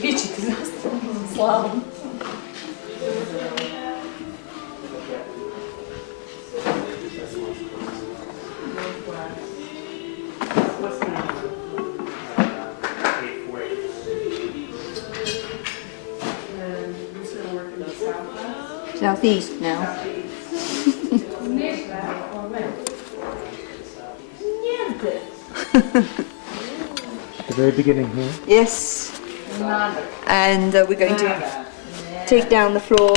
Видите, слава. Southeast now. At the very beginning here. Yes. And we're going to take down the floor.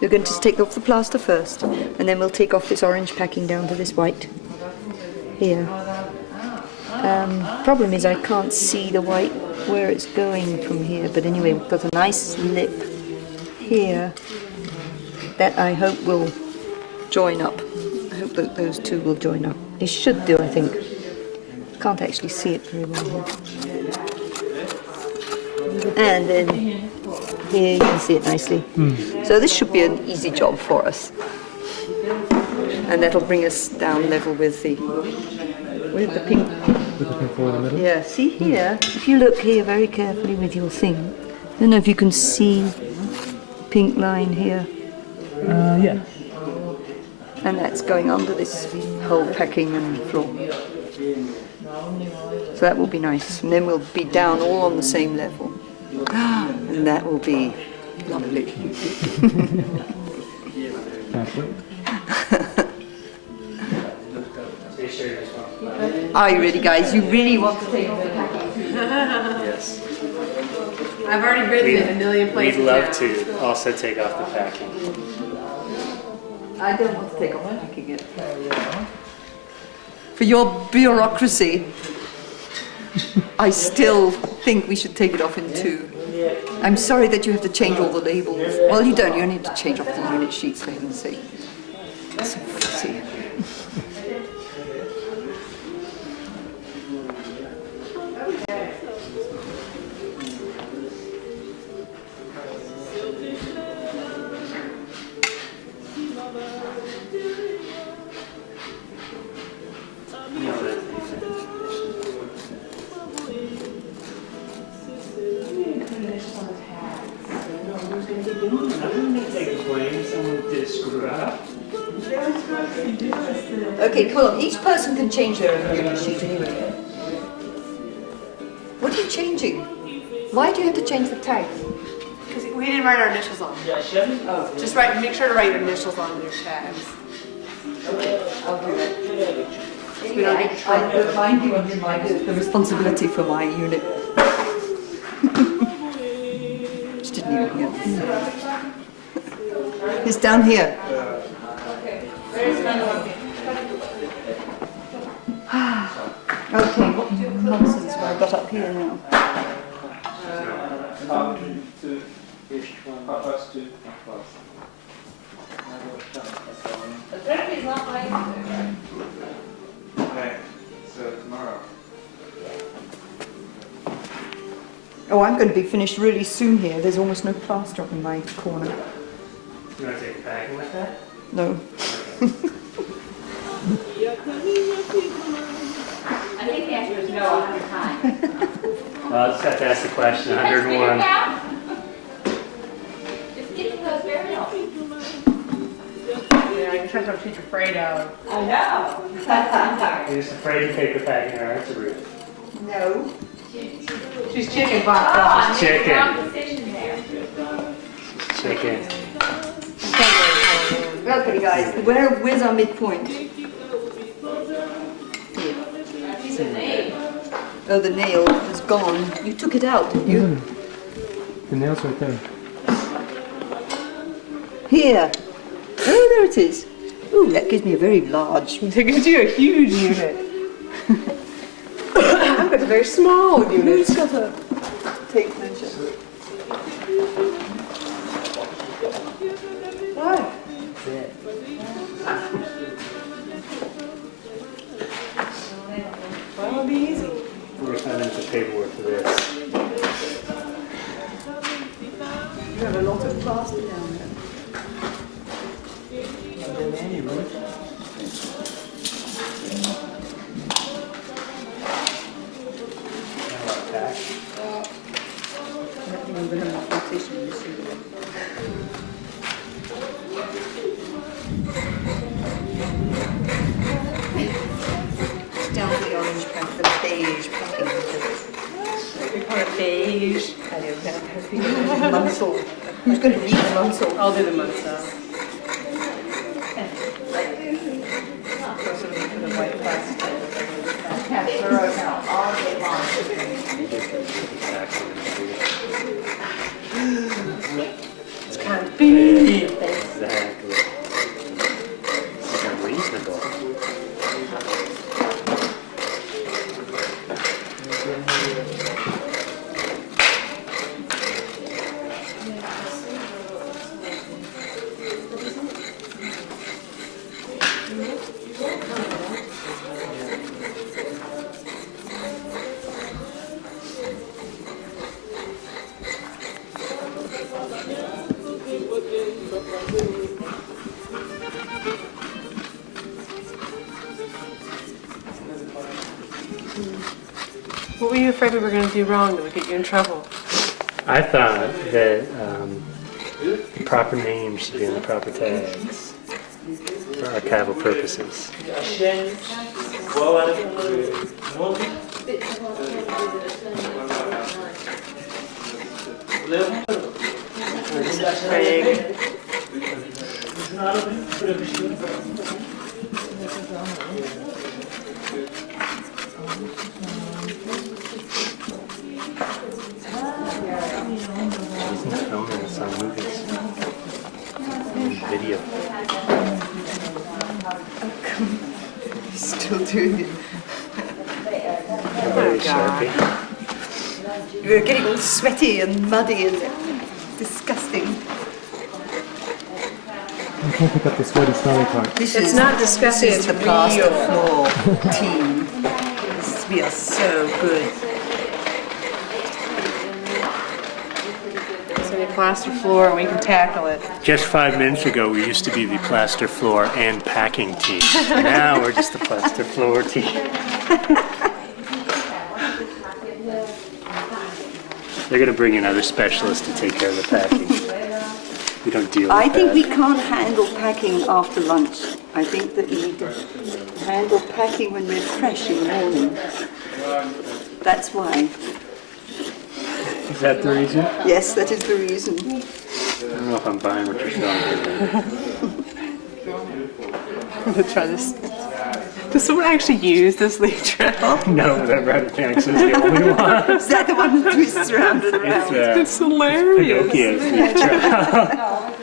We're going to take off the plaster first, and then we'll take off this orange packing down to this white here. Problem is I can't see the white where it's going from here, but anyway, we've got a nice lip here that I hope will join up. I hope that those two will join up. They should do, I think. Can't actually see it very well here. And then here you can see it nicely. So this should be an easy job for us. And that'll bring us down level with the pink. With the pink floor in the middle? Yeah, see here, if you look here very carefully with your thing, I don't know if you can see the pink line here. Yeah. And that's going under this whole packing and floor. So that will be nice. And then we'll be down all on the same level. And that will be lovely. Are you ready, guys? You really want to take off the packing? Yes. I've already written it a million places. We'd love now. to also take off the packing. I don't want to take off the packing yet. For your bureaucracy, I still think we should take it off in two. I'm sorry that you have to change all the labels. Well, you don't. You only have to change off the unit sheets, for heaven's sake. So fussy. Okay, come on. Each person can change their own unit sheet anyway. What are you changing? Why do you have to change the tag? Because we didn't write our initials on them. Oh. Just write. Make sure to write your initials on your tags. Okay, I'll do that. We don't need to I remind you of the responsibility for my unit. Just didn't even hear. It's down here. Okay, what nonsense have I got up here now? Okay, so tomorrow. Oh, I'm going to be finished really soon here. There's almost no plaster up in my corner. You want to take the packing with that? No. I think the answer is no 100 times. Well, I'll just have to ask the question 101. Just get to those very often. Yeah, I guess that's what she's afraid of. I know. You're just afraid to take the packing, aren't you, Ruth? No. She's chicken Oh, box. I made Chicken. the wrong decision there. Chicken. Okay, guys, where's our midpoint? Here. She's a name. Oh, the nail is gone. You took it out, didn't you? The nail's right there. Here. Oh, there it is. Ooh, that gives me a very large. It gives you a huge unit. I've got a very small unit. Who's got a tape measure? What? Well, it'll be easy. We're going to find out the paperwork for this. You have a lot of plaster down there. back. Down to the orange pack, the beige packing. We call it beige. I don't know. Munsell. Who's going to read the Munsell? I'll do the Munsell. The white plastic. It's kind of big. Exactly. It's unreasonable. What were you afraid we were going to do wrong that would get you in trouble? I thought that the proper names should be on the proper tags for archival purposes. Craig. She's filming some movies. Video. Still doing it. Very Sharpie. We're getting all sweaty and muddy and disgusting. I can't pick up the sweaty smelly part. It's not disgusting, This is it's the plaster real. floor team. We are so good. So we plaster floor and we can tackle it. Just 5 minutes ago, we used to be the plaster floor and packing team. Now we're just the plaster floor team. They're going to bring in other specialists to take care of the packing. We don't deal with I think that. we can't handle packing after lunch. I think that we need to handle packing when we're fresh in the morning. That's why. Is that the reason? Yes, that is the reason. I don't know if I'm buying what you're selling. I'm going to try this. Does someone actually use this leaf trail? No, that rabbit Phoenix is the only one. Is that the one that twists around and around? It's hilarious. Pinocchio's leaf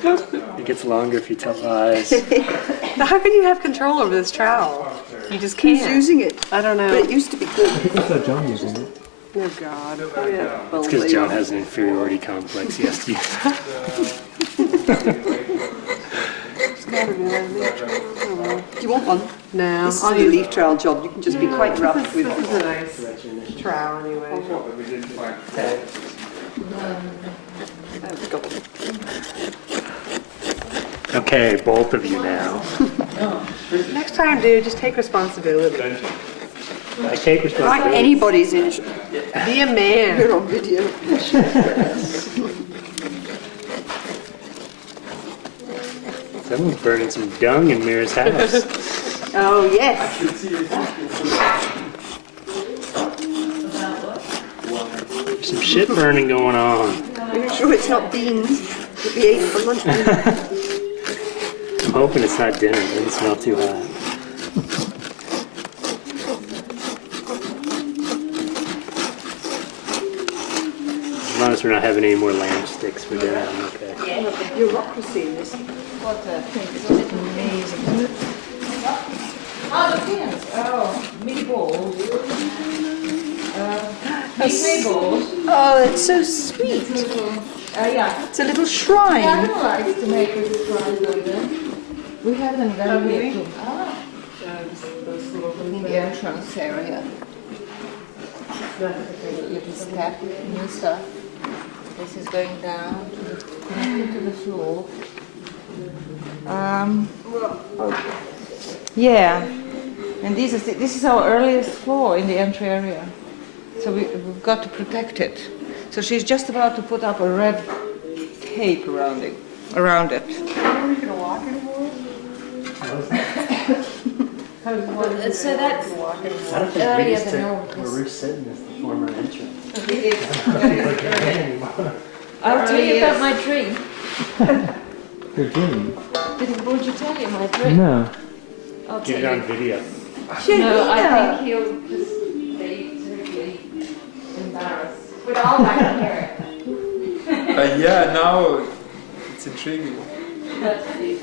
trowel. It gets longer if you tell lies. How can you have control over this trowel? You just Who's can't. using it? I don't But know. it used to be good. I think I saw John using it. Oh, God. Yeah, well, Because there John you are. has an inferiority complex he has to use. Do you want one? No. This is I'll a use leaf trowel job. You can just be quite rough with This is a nice trowel anyway. But we didn't find Oh, God. Okay, both of you now. Next time, dude, just take responsibility. I take Right, responsibility. anybody's initial. Be a man. We're on video. Someone's burning some dung in Mira's house. Oh, yes. There's some shit burning going on. Are you sure it's not beans that we ate for lunch? I'm hoping it's not dinner. It doesn't smell too hot. As long as we're not having any more lamb sticks for dinner, I'm okay. The bureaucracy in this. What a thing. It's amazing, isn't it? Oh, the pins. Oh, mini balls. Mini balls. Oh, that's so sweet. Yeah. It's a little Yeah, I shrine. don't like to make a surprise like that. We have them down here too. In the entrance area. Little step, new stuff. This is going down to the, connected to the floor. Yeah, and this is our earliest floor in the entry area. So we've got to protect it. So she's just about to put up a red tape around it. Are you gonna walk anymore? So that's I don't think earlier Reese than took normal. where Ruth's sitting is the former entrance. I'll tell you about my dream. Your dream? Would you tell you my dream? No. I'll Get it tell on you. video. No, I think he'll just be terribly embarrassed. We'd all like to hear it. Yeah, now it's intriguing. That's it.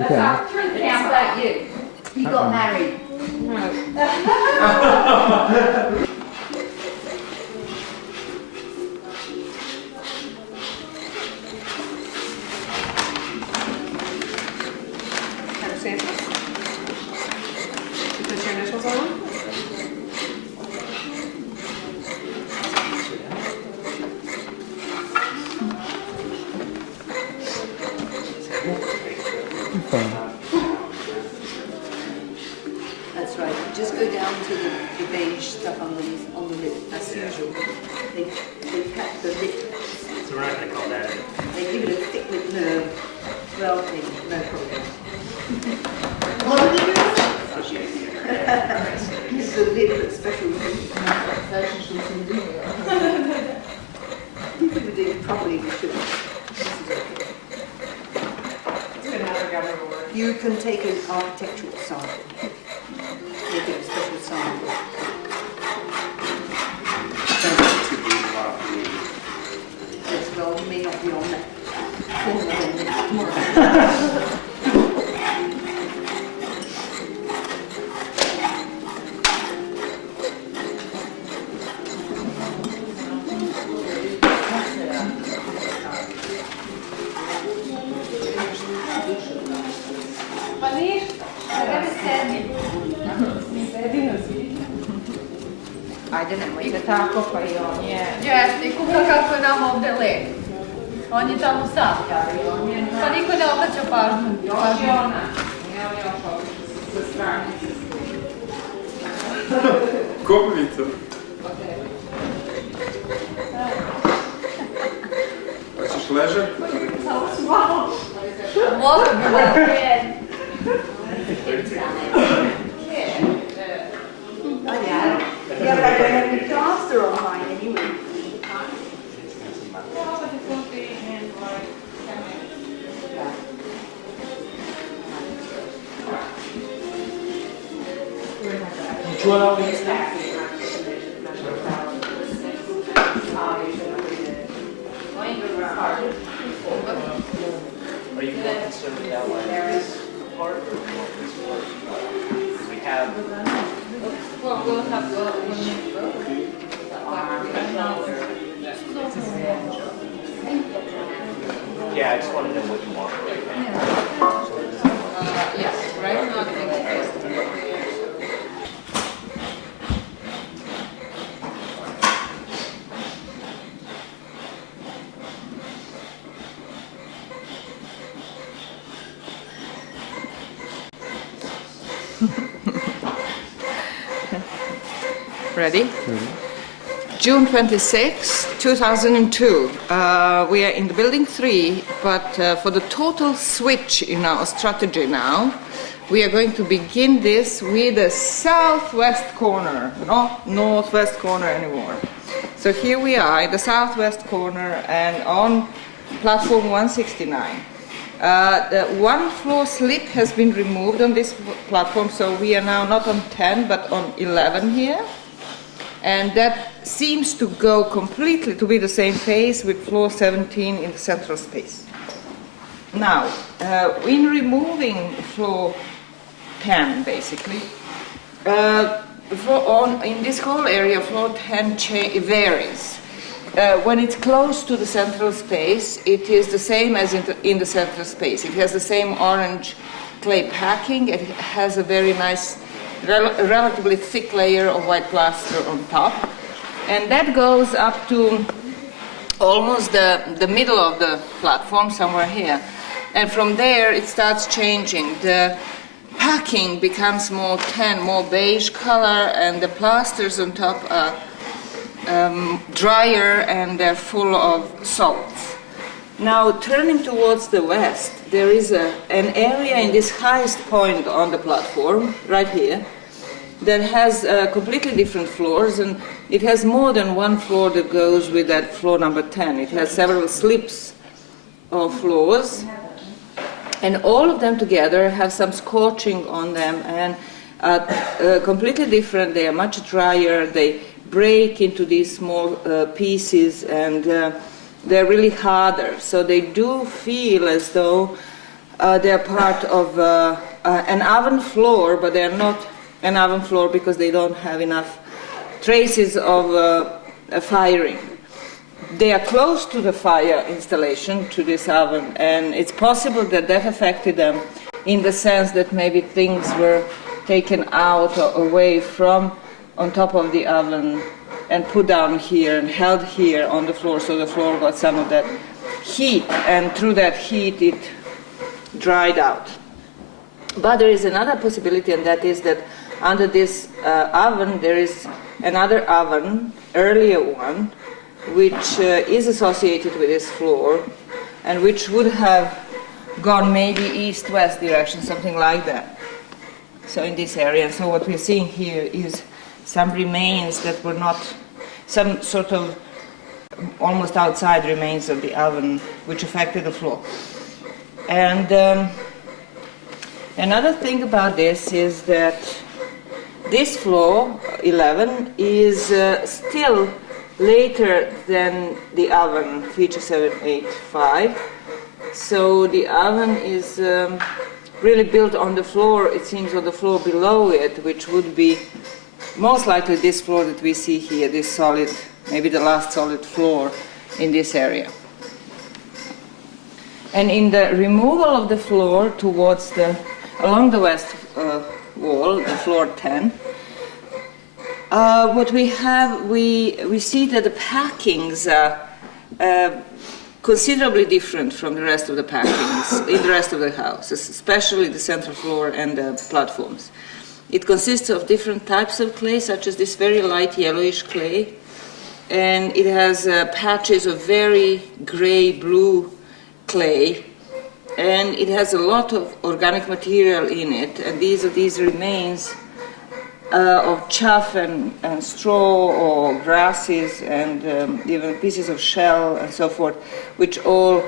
Okay. How about you? You got married. No. Can I see it? You put your initials on them? Fine. That's right. Just go down to the beige stuff on the lip, as usual. They cut the lip. So we're not going to call that it. They give it a thick lip. No. Well, okay, no problem. Use the lip at special You could do it properly, you should. You can take an architectural sample. Make it a special sample. Yes, well, you may not be on that corner then tomorrow. Ajde, nemojte tako, pa i on je... Jeste, kuka kako je nama ovde lep. On je tamo sam. Pa niko ne obraća pažnju. Još je ona. Ne, on je još sa stranice. Komica. Hoćeš ležak? Mogu bi da prijem. Yeah, but I don't have any plaster on mine anyway. Are you more concerned with outlining this part or more concerned with because we have Well, we'll have to yeah, I just want to know what you want. yes, right now I think it's Ready? June 26, 2002. We are in the building 3, but for the total switch in our strategy now, we are going to begin this with the southwest corner, not northwest corner anymore. So here we are in the southwest corner and on platform 169. The one floor slip has been removed on this platform, so we are now not on 10 but on 11 here. And that seems to go completely to be the same phase with floor 17 in the central space. Now, in removing floor 10, basically, in this whole area, floor 10 varies. When it's close to the central space, it is the same as in the central space. It has the same orange clay packing. It has a very nice relatively thick layer of white plaster on top, and that goes up to almost the middle of the platform, somewhere here, and from there it starts changing. The packing becomes more tan, more beige color, and the plasters on top are drier and they're full of salts. Now, turning towards the west, there is an area in this highest point on the platform, right here, that has completely different floors, and it has more than one floor that goes with that floor number 10. It has several slips of floors, and all of them together have some scorching on them, and completely different. They are much drier, they break into these small pieces, and they're really harder. So they do feel as though they're part of an oven floor, but they're not an oven floor because they don't have enough traces of firing. They are close to the fire installation, to this oven, and it's possible that that affected them in the sense that maybe things were taken out or away from on top of the oven and put down here and held here on the floor, so the floor got some of that heat, and through that heat it dried out. But there is another possibility, and that is that under this oven there is another oven, earlier one, which is associated with this floor and which would have gone maybe east-west direction, something like that. So in this area, so what we're seeing here is some remains that were not, some sort of almost outside remains of the oven which affected the floor. And another thing about this is that this floor, 11, is still later than the oven, feature 785. So the oven is really built on the floor, it seems, on the floor below it, which would be most likely this floor that we see here, this solid, maybe the last solid floor in this area. And in the removal of the floor towards along the west wall, the floor 10, what we have, we see that the packings are considerably different from the rest of the packings in the rest of the house, especially the central floor and the platforms. It consists of different types of clay, such as this very light yellowish clay, and it has patches of very gray-blue clay, and it has a lot of organic material in it, and these are these remains of chaff and straw or grasses and even pieces of shell and so forth, which all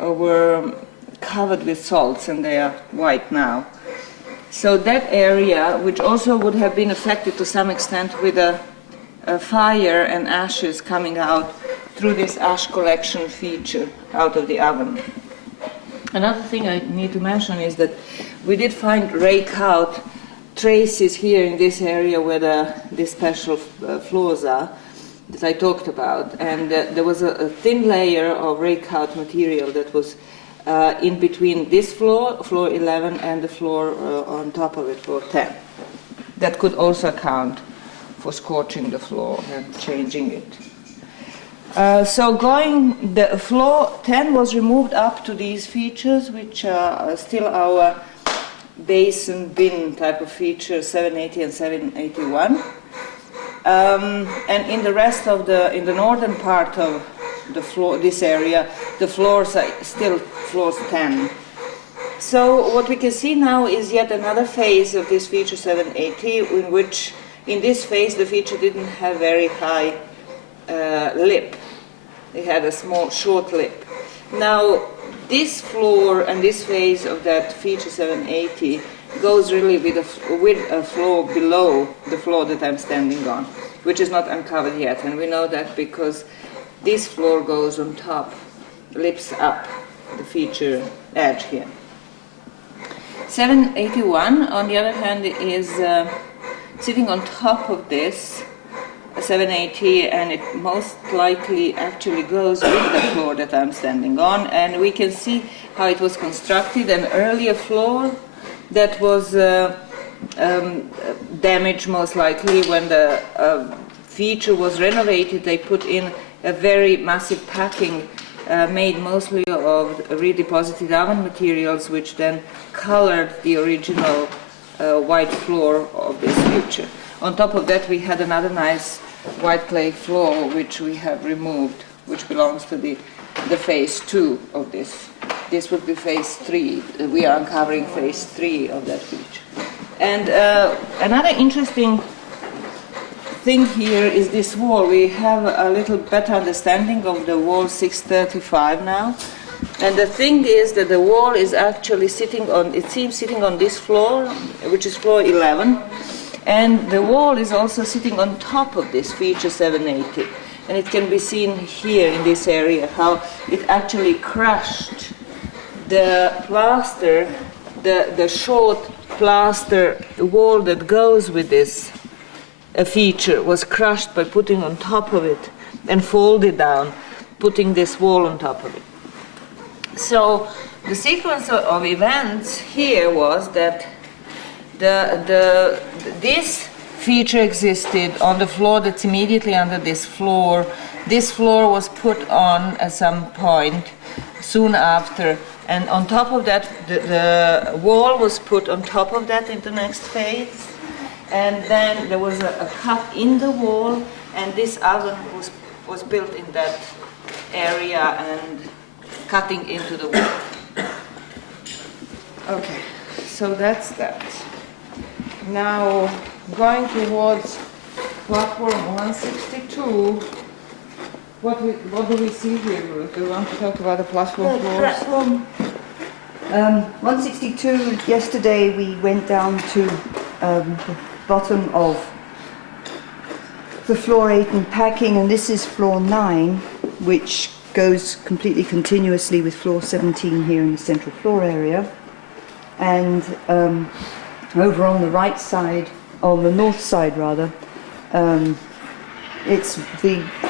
were covered with salts, and they are white now. So that area, which also would have been affected to some extent with a fire and ashes coming out through this ash collection feature out of the oven. Another thing I need to mention is that we did find rake out traces here in this area where these special floors are that I talked about, and there was a thin layer of rake out material that was in between this floor, floor 11, and the floor on top of it, floor 10. That could also account for scorching the floor and changing it. So the floor 10 was removed up to these features, which are still our basin bin type of feature, 780 and 781. And in the rest of in the northern part of the floor, this area, the floors are still floors 10. So what we can see now is yet another phase of this feature 780, in which in this phase the feature didn't have very high lip. It had a small, short lip. Now, this floor and this phase of that feature 780 goes really with a floor below the floor that I'm standing on, which is not uncovered yet. And we know that because this floor goes on top, lips up the feature edge here. 781, on the other hand, is sitting on top of this 780, and it most likely actually goes with the floor that I'm standing on, and we can see how it was constructed. An earlier floor that was damaged most likely when the feature was renovated. They put in a very massive packing made mostly of redeposited oven materials, which then colored the original white floor of this feature. On top of that, we had another nice white clay floor which we have removed, which belongs to the phase 2 of this. This would be phase 3. We are uncovering phase 3 of that feature. And another interesting thing here is this wall. We have a little better understanding of the wall 635 now. And the thing is that the wall is actually sitting on, it seems sitting on this floor, which is floor 11. And the wall is also sitting on top of this feature 780. And it can be seen here in this area how it actually crushed the plaster, the short plaster wall that goes with this feature was crushed by putting on top of it and folded down, putting this wall on top of it. So the sequence of events here was that this feature existed on the floor that's immediately under this floor. This floor was put on at some point soon after, and on top of that, the wall was put on top of that in the next phase. And then there was a cut in the wall, and this oven was built in that area and cutting into the wall. Okay, so that's that. Now, going towards platform 162, what do we see here, Ruth? Do you want to talk about the platform floors? Platform 162, yesterday we went down to the bottom of the floor 8 and packing, and this is floor 9, which goes completely continuously with floor 17 here in the central floor area. And over on the right side, on the north side rather, the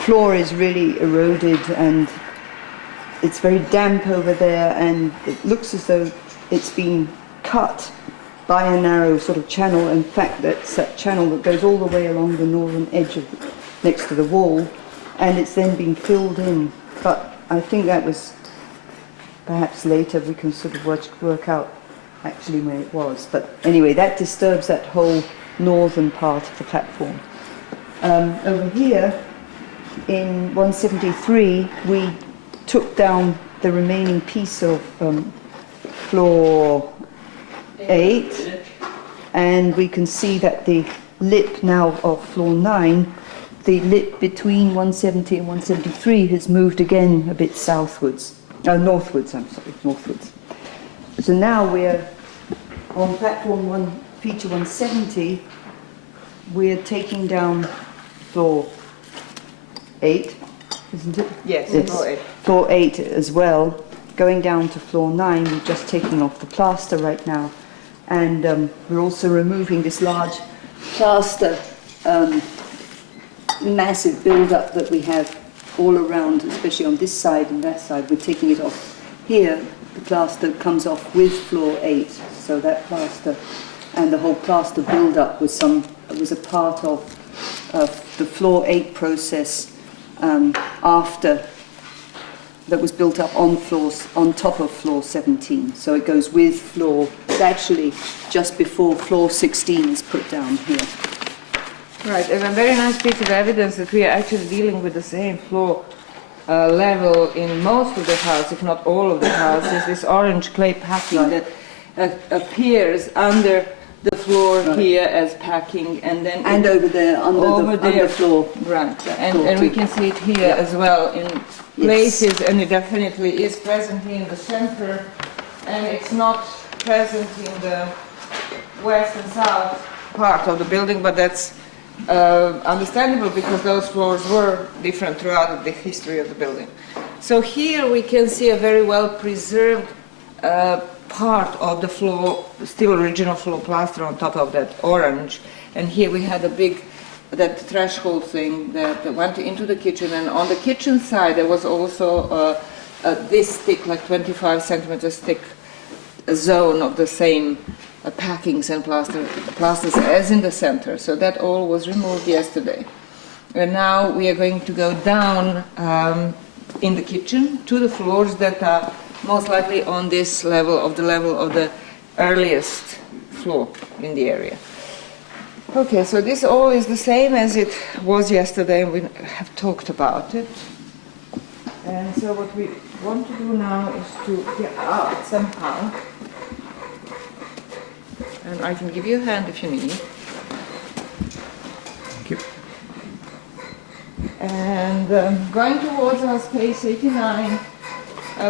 floor is really eroded and it's very damp over there, and it looks as though it's been cut by a narrow sort of channel. In fact, that's that channel that goes all the way along the northern edge of next to the wall, and it's then been filled in. But I think that was perhaps later we can sort of work out actually when it was. But anyway, that disturbs that whole northern part of the platform. Over here in 173, we took down the remaining piece of floor 8, and we can see that the lip now of floor 9, the lip between 170 and 173 has moved again a bit southwards, northwards, northwards. So now we're on platform 1, feature 170, we're taking down floor 8, isn't it? Yes, floor 8. Floor 8 as well. Going down to floor 9, we're just taking off the plaster right now. And we're also removing this large plaster, massive build-up that we have all around, especially on this side and that side. We're taking it off here. The plaster comes off with floor 8. So that plaster and the whole plaster build-up was a part of the floor 8 process after that was built up on top of floor 17. So it goes with floor, it's actually just before floor 16 is put down here. Right, and a very nice piece of evidence that we are actually dealing with the same floor level in most of the house, if not all of the house, is this orange clay packing that appears under the floor here as packing, and then over there under the floor. Right, and we can see it here as well in places, and it definitely is present here in the center, and it's not present in the west and south part of the building, but that's understandable because those floors were different throughout the history of the building. So here we can see a very well preserved part of the floor, still original floor plaster on top of that orange, and here we had that threshold thing that went into the kitchen, and on the kitchen side there was also this thick, like 25 centimeters thick zone of the same packings and plasters as in the center. So that all was removed yesterday. And now we are going to go down in the kitchen to the floors that are most likely on this level of the earliest floor in the area. Okay, so this all is the same as it was yesterday, and we have talked about it. And so what we want to do now is to get out somehow. And I can give you a hand if you need. Thank you. And going towards our space 89.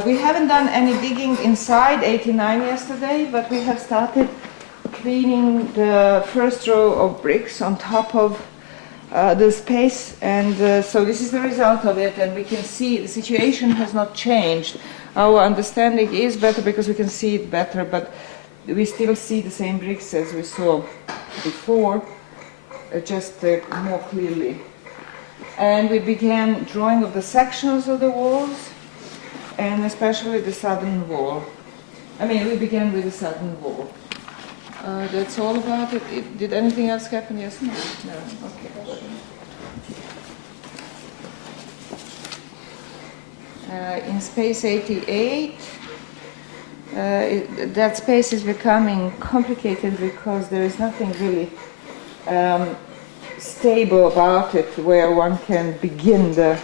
We haven't done any digging inside 89 yesterday, but we have started cleaning the first row of bricks on top of the space, and so this is the result of it, and we can see the situation has not changed. Our understanding is better because we can see it better, but we still see the same bricks as we saw before, just more clearly. And we began drawing of the sections of the walls, and especially the southern wall. I mean, we began with the southern wall. That's all about it. Did anything else happen? Yes? No. No. Okay. In space 88, that space is becoming complicated because there is nothing really stable about it where one can begin the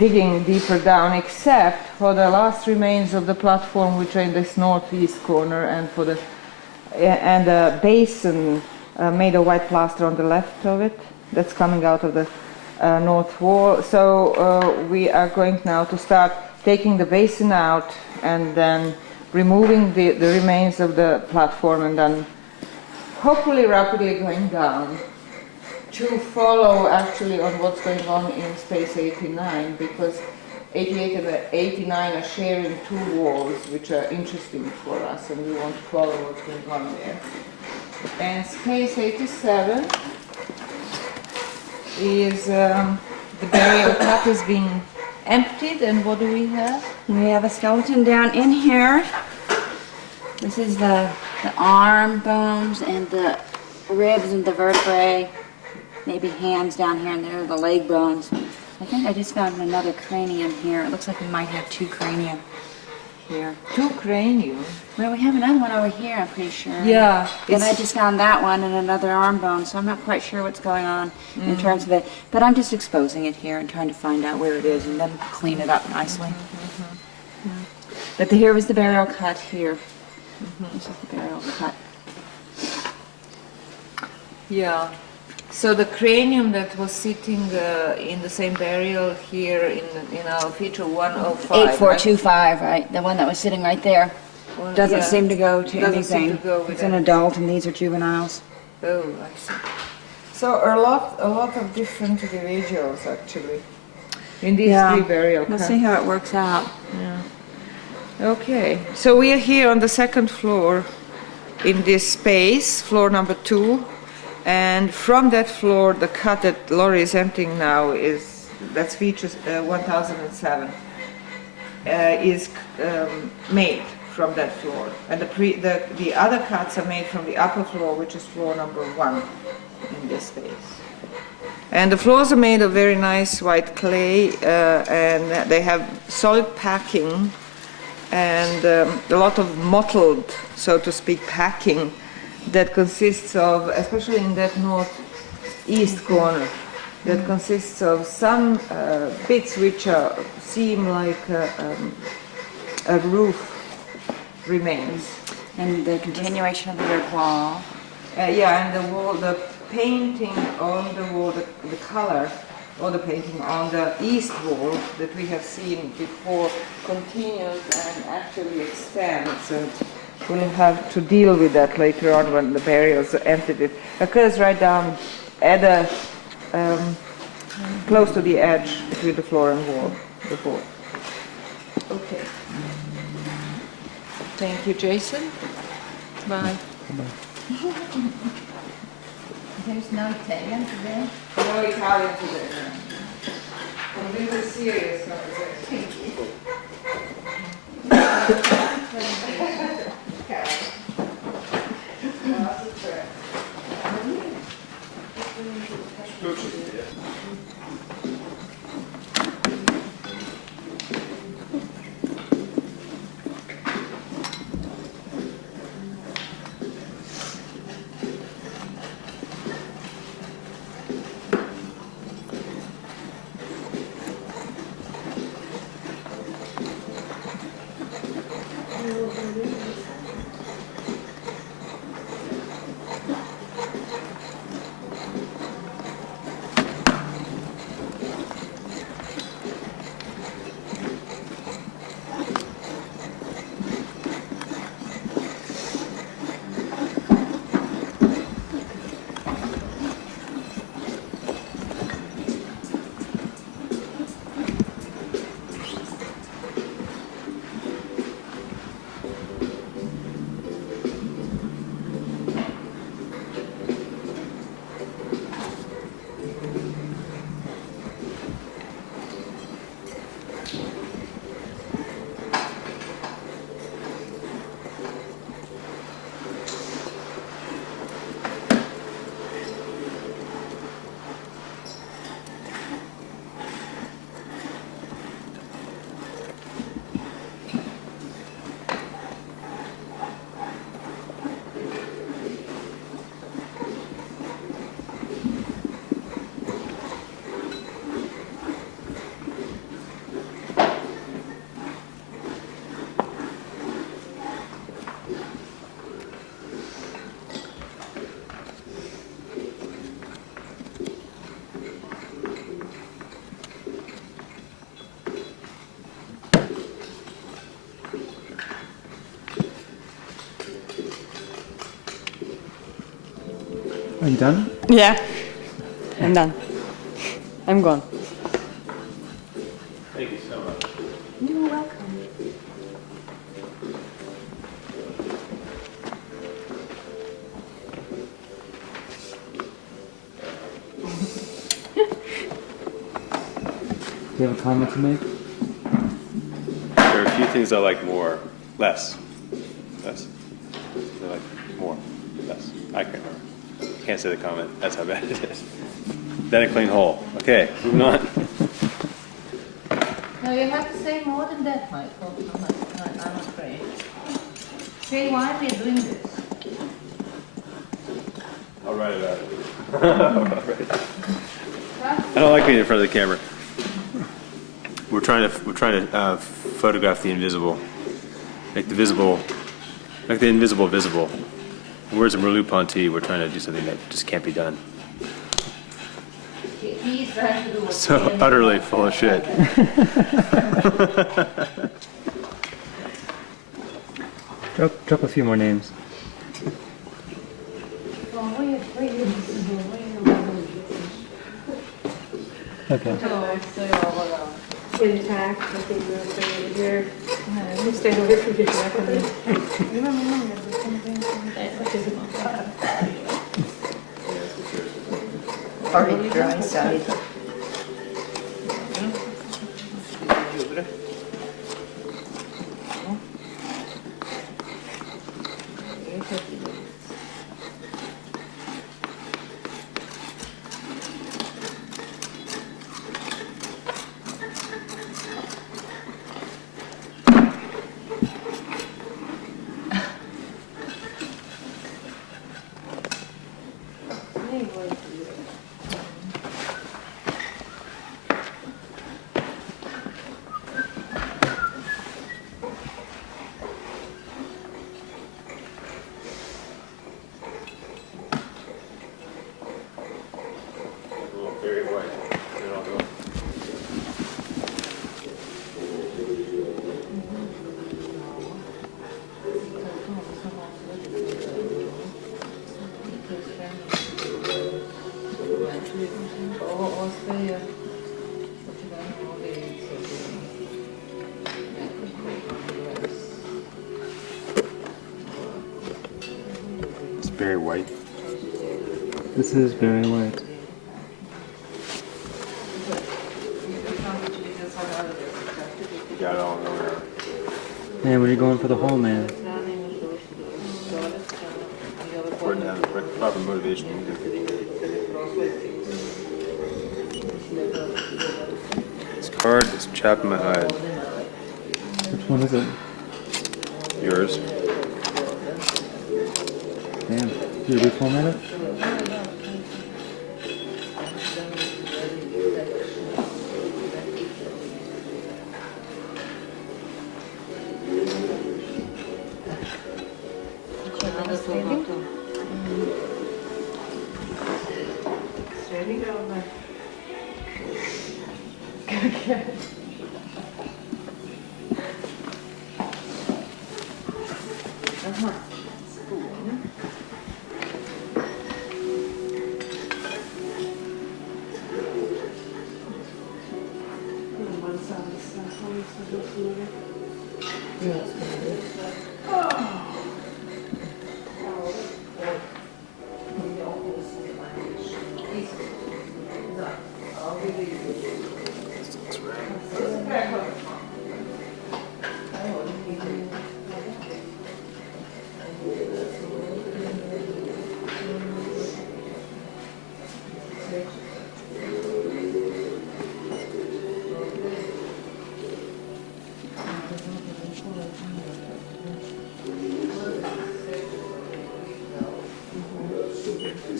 digging deeper down, except for the last remains of the platform which are in this northeast corner, and for the basin made of white plaster on the left of it that's coming out of the north wall. So we are going now to start taking the basin out and then removing the remains of the platform, and then hopefully rapidly going down to follow actually on what's going on in space 89, because 88 and 89 are sharing two walls which are interesting for us, and we want to follow what's going on there. And space 87 is the burial cut is being emptied, and what do we have? We have a skeleton down in here. This is the arm bones and the ribs and the vertebrae. Maybe hands down here, and there are the leg bones. I think I just found another cranium here. It looks like we might have two cranium here. Two cranium? Well, we have another one over here, I'm pretty sure. Yeah. And I just found that one and another arm bone, so I'm not quite sure what's going on in terms of it. But I'm just exposing it here and trying to find out where it is and then clean it up nicely. But here was the burial cut here. This is the burial cut. Yeah. So the cranium that was sitting in the same burial here in our feature 105. 8425, right? The one that was sitting right there. Well, Doesn't yeah. seem to go to Doesn't seem anything. to go with It's an anything. adult and these are juveniles. Oh, I see. So a lot of different individuals actually in these three burial We'll cuts. see how it works out. Yeah. Okay. So we are here on the second floor in this space, floor number 2. And from that floor, the cut that Laurie is emptying now that's features 1007, is made from that floor. And the other cuts are made from the upper floor, which is floor number 1 in this space. And the floors are made of very nice white clay, and they have solid packing and a lot of mottled, so to speak, packing that consists of, especially in that northeast corner, that consists of some bits which seem like a roof remains. And the continuation of the brick wall. Yeah, and the wall, the painting on the wall, the color or the painting on the east wall that we have seen before continues and actually extends. And we'll have to deal with that later on when the burials are emptied. It occurs right down at close to the edge between the floor and wall. The wall. Okay. Thank you, Jason. Bye. There's no Italian today. No Italian today. I'm really serious conversation. Are you done? Yeah, I'm done. I'm gone. Thank you so much. You're welcome. Do you have a comment to make? There are a few things I like more, less. Less? I like more, less. I can't remember. Can't say the comment. That's how bad it is. Then a clean hole. Okay, moving on. No, you have to say more than that, Michael. I'm afraid. Say why we're doing this. I'll write it out. I'll write it out. I don't like being in front of the camera. We're trying to photograph the invisible, make the invisible visible. In words of Merleau-Ponty, we're trying to do something that just can't be done. He's trying to do what's So utterly full of shit. Drop a few more names. Okay. Intact, I think we're staying here. We'll stay over for the second. Already dry side. Very white. There it all goes. It's very white. This is very white. You got it all nowhere. Man, when are you going for the hole, man? Important to have the proper motivation to do it. This card is chapping my hide. Which one is it? Yours. Damn. Did you reformat it?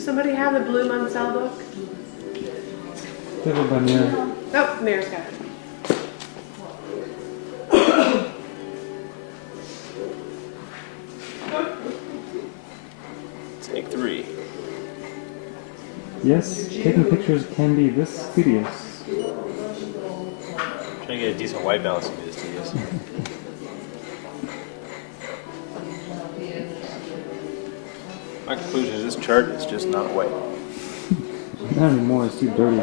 somebody have the Blue Mansell book? Give it by Mary. Oh, Mary's got it. Take 3. Yes, taking pictures can be this tedious. Trying to get a decent white balance in this tedious. My conclusion is this chart is just not white. Not anymore, it's too dirty.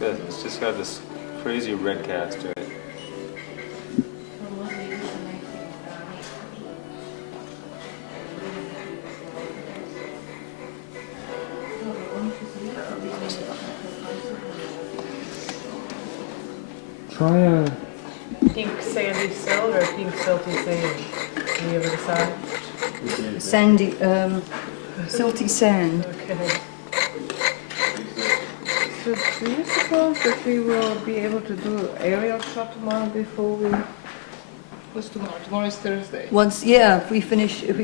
It's just got this crazy red cast to it. Try a... Pink sandy silt or pink silty sand? Can you ever decide? Sandy, silty sand. Okay. So do you suppose that we will be able to do aerial shot tomorrow before we... What's tomorrow? Tomorrow is Thursday. Once, yeah, if we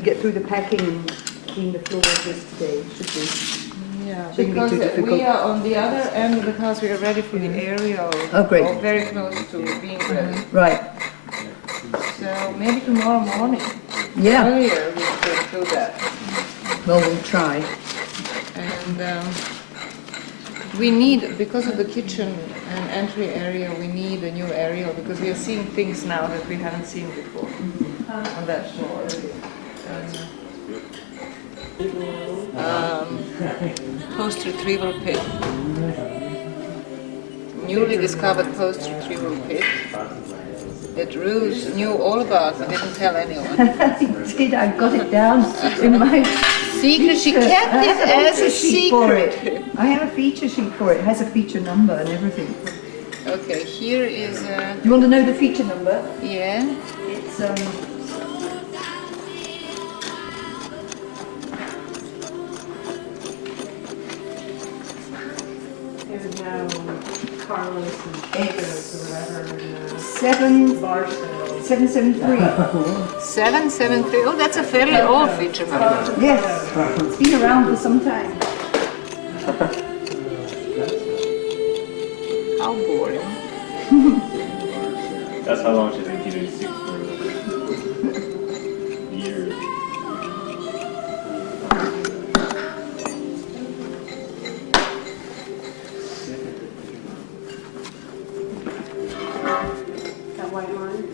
get through the packing and clean the floors this today, should be. Yeah, Shouldn't be because too difficult. we are on the other end of the house. We are ready for the aerial. Oh, great. Or very close to being ready. Right. So maybe tomorrow morning. Yeah. Earlier we could do that. Well, we'll try. And we need, because of the kitchen and entry area, we need a new aerial because we are seeing things now that we haven't seen before on that floor. Post retrieval pit. Newly discovered post retrieval pit that Ruth knew all about but didn't tell anyone. Did I got it down in my Secret, she kept it as a for secret. it. I have a feature sheet for it. It has a feature number and everything. Okay, here is a... You want to know the feature number? Yeah. It's And now Carlos and Pedro's or whatever. And, 773. 773. Oh, that's a fairly old feature number. Yes, it's been around for some time. How boring. That's how long she's been keeping secret for years. that white line?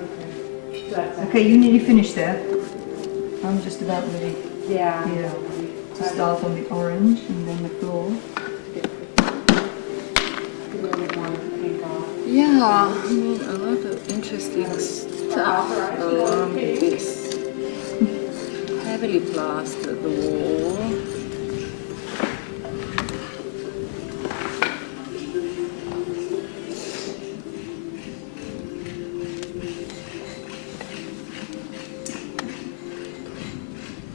Okay. That's Okay, you nearly finished there. I'm just about ready. Yeah. Yeah. To start on the orange and then the floor. Yeah, I mean, a lot of interesting stuff along this. Heavily plastered the wall.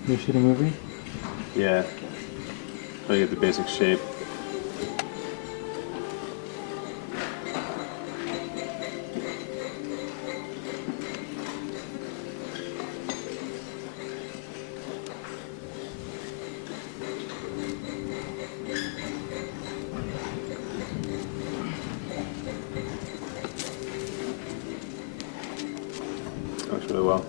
You shoot a movie? Yeah. Try to get the basic shape. Works really well.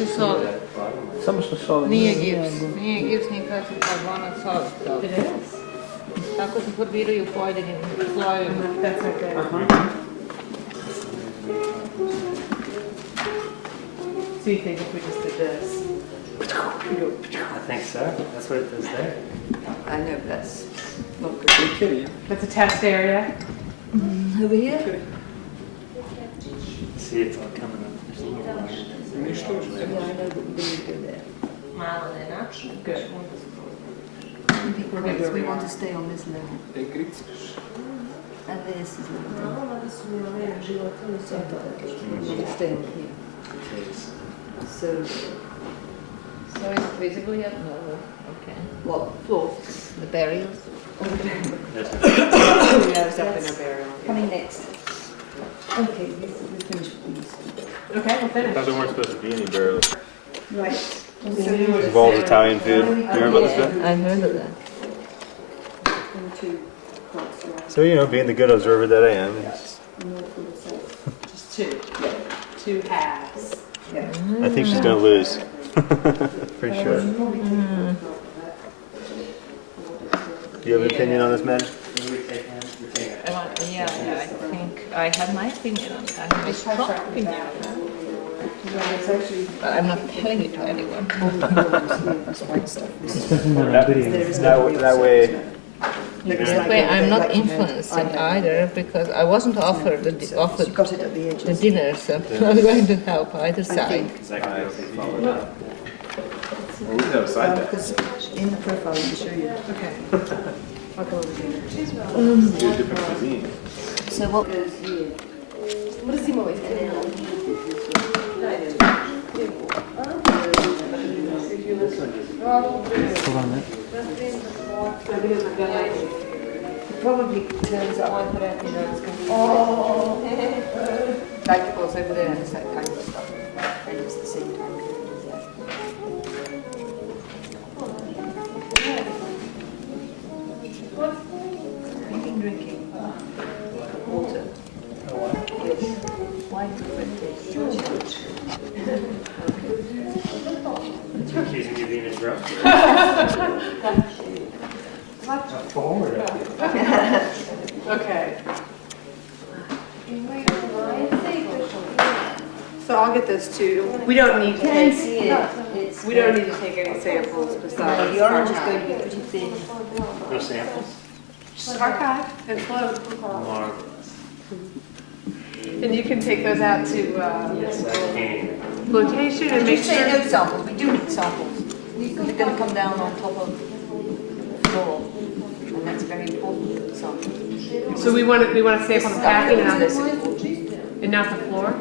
ti solid. Samo što šalim. Nije gips, nije kad se karbonat solid. It is? Tako se formiraju pojedinim slojevima. That's okay. So you think if we just did this? I think so. That's what it does there. I know, but that's not good. That's a test area. Over here? See, it's all coming up. There's a little line. Yeah, I know, but we didn't go there. Good. I think we're good. We want to stay on this level. And this is level 10. We'll stay on here. So, So is it visible yet? No. Okay. what? Floor? The burials? That's Yeah, there's definitely no burial. Coming next. Okay, we're finished with these. Okay, we'll I finish. thought there weren't supposed to be any burials. Right. It involves Italian food. You heard about this guy? I heard of that. So, you know, being the good observer that I am, Just two. Two halves. I think she's going to lose. Pretty sure. Do you have an opinion on this matter? Yeah, I think I have my opinion on it. I have a strong opinion. But I'm not telling it to anyone. Especially not on video. That way, That way I'm not influencing either because I wasn't offered She got it at the edges. the dinner, so I'm not going to help either side. well, we can have a side bet. Because in the profile, let me show you. Okay. I'll go over here. Do a different cuisine. So what goes here? Hold on a minute. It probably turns up. Like it was over there, and it's that kind of stuff. And it's the same time. What have you been drinking? Water. Yes. Why Accusing you of being a drunk. Okay. So I'll get this too. We don't need to can take, see it. It's we don't need to take any samples besides. the orange is going to be pretty thin. No samples? Just archive and float. Marvelous. And you can take those out to Yes, I can. location and Did make you say sure. no samples? We do need samples. Because they're going to come down on top of the floor. And that's very important, samples. So we want to sample the packing and not This the, is important. and not the floor.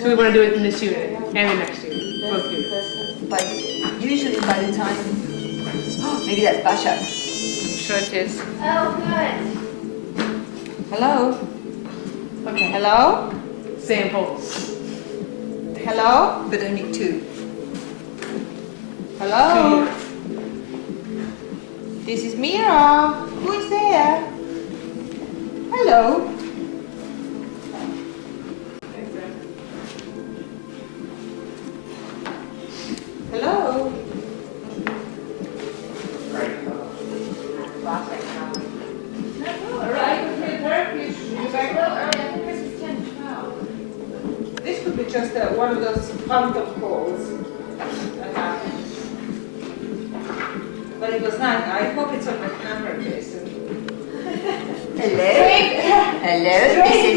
So we want to do it in this unit and the next unit, both units. Usually by the time, maybe that's Basha. I'm sure it is. Oh, good. Hello? Okay. Hello? Samples. Hello? But only two. Hello? This is Mira. Who is there? Hello? Hello? This could be just one of those phantom calls. But it was not. I hope it's on the camera, Jason. Hello. Hello, this is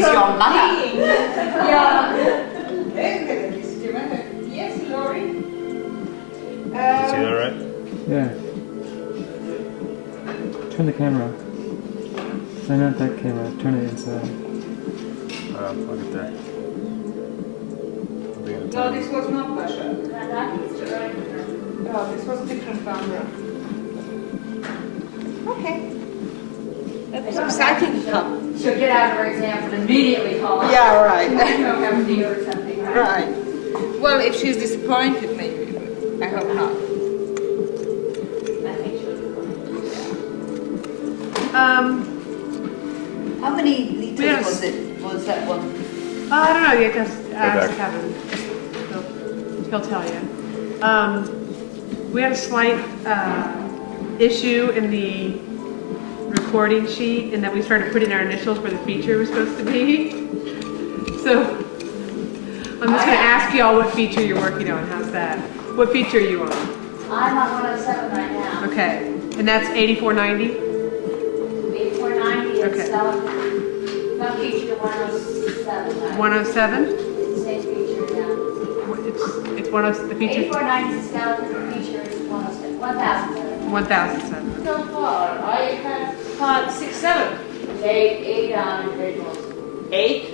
your mother. Yes, Lori. See that right? Yeah. Turn the camera. No, not that camera. Turn it inside. I'll get that. No, this was not Basha. No, this was a different camera. Okay. That was exciting fun. She'll get out of her example and immediately call us. Yeah, right. She'll have a deal or something, right? Right. Well, if she's disappointed, maybe. I hope not. I think she'll do How many liters Yes. was it? Was that one? I don't know, you just ask back. Kevin. He'll tell you. We had a slight issue in the recording sheet in that we started putting our initials where the feature was supposed to be. So I'm just going to ask y'all what feature you're working on. How's that? What feature are you on? I'm on 107 right now. Okay. And that's 8490? 8490 Okay. is one feature 107. Right? 107? Same feature, yeah. It's one of the feature? 8490 is the skeleton, the feature is 107. 1007. 1007. So far, I have caught 6, 7. 8 on individuals. 8?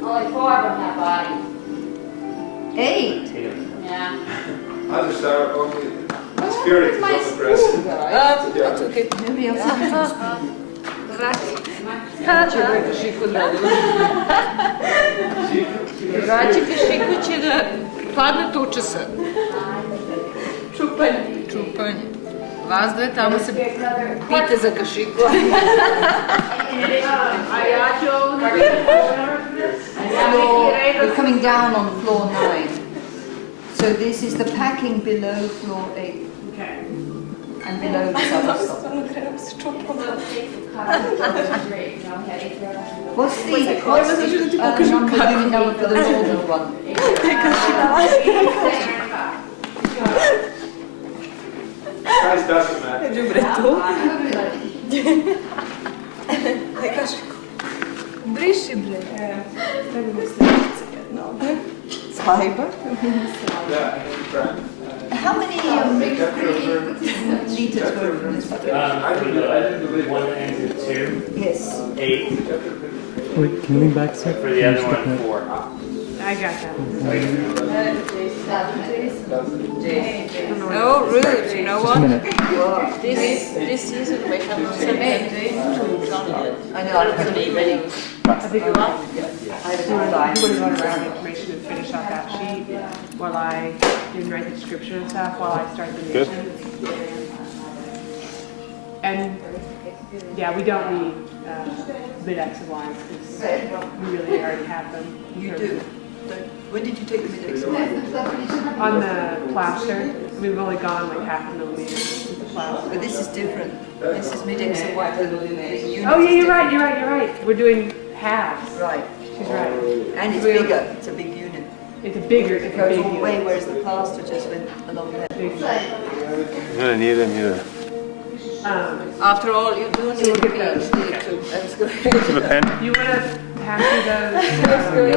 Only 4 of them have body. 8. Yeah. Others are only spirit is not the present. That's okay. Nobody else Vraći kašiku će da padne tuče se. Čupanje. Čupanje. Vas dve tamo se pite za kašiku. We're coming down on floor 9. So this is the packing below floor 8 Okay. and below the summer stock. What's the unit number for the northern one? Size doesn't matter. Briši bre. Fiber. Yeah, and brand. How many liters were from this bucket? One ends in 2, Yes. 8, Wait, can you lean back, sir? for the other one, 4. I got that. Oh, rude. You know Just a what? minute. This season we have some I know, I'm going to be ready. I think you're right. You would run around information and finish out that sheet while I didn't write the description and stuff while I start the Good. mission. And yeah, we don't need mid-X and Ys because we really already have them. You do. When did you take the mid-X line? On the plaster, we've only gone like 0.5 millimeter with the plaster. But this is different. This is mid-X and Y. The unit Oh yeah, is you're right, you're right, you're right. We're doing halves. different. Right. She's right. And it's bigger. It's a big unit. It's a bigger, It it's a goes big all the way, unit. whereas the plaster just went along there. Big. You're gonna need a After all, you do need a look at those. PhD too. That's good. have a pen. You want to pass me those? That's good.